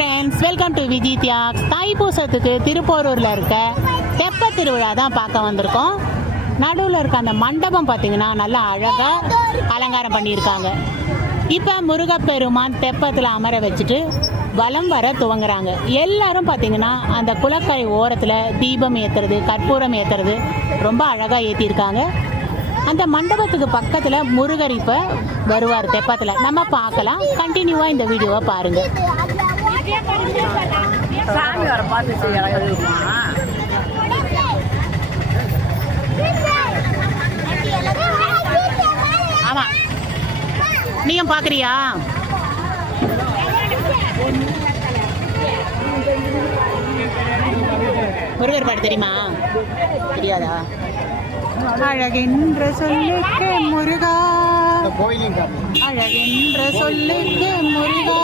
Friends, welcome to Vijithya. தைப்பூசத்துக்கு திருப்போரூரில் இருக்க தெப்ப திருவிழா தான் பார்க்க வந்திருக்கோம். நடுவில் இருக்க அந்த மண்டபம் பார்த்தீங்கன்னா நல்லா அழகாக அலங்காரம் பண்ணியிருக்காங்க. இப்போ முருகப்பெருமான் தெப்பத்தில் அமர வச்சுட்டு வலம் வர துவங்குறாங்க. எல்லாரும் பார்த்தீங்கன்னா அந்த குளக்கரை ஓரத்தில் தீபம் ஏற்றுறது, கற்பூரம் ஏற்றுறது ரொம்ப அழகாக ஏற்றிருக்காங்க. அந்த மண்டபத்துக்கு பக்கத்தில் முருகர் இப்போ வருவார் தெப்பத்தில். நம்ம பார்க்கலாம். கண்டினியூவாக இந்த வீடியோவை பாருங்கள். ஆமாம், நீயும் பார்க்குறியா? முருகர் பாட்டு தெரியுமா? தெரியாதா? அழகென்ற சொல்லுக்கு முருகா, அழகென்ற சொல்லுக்கு முருகா.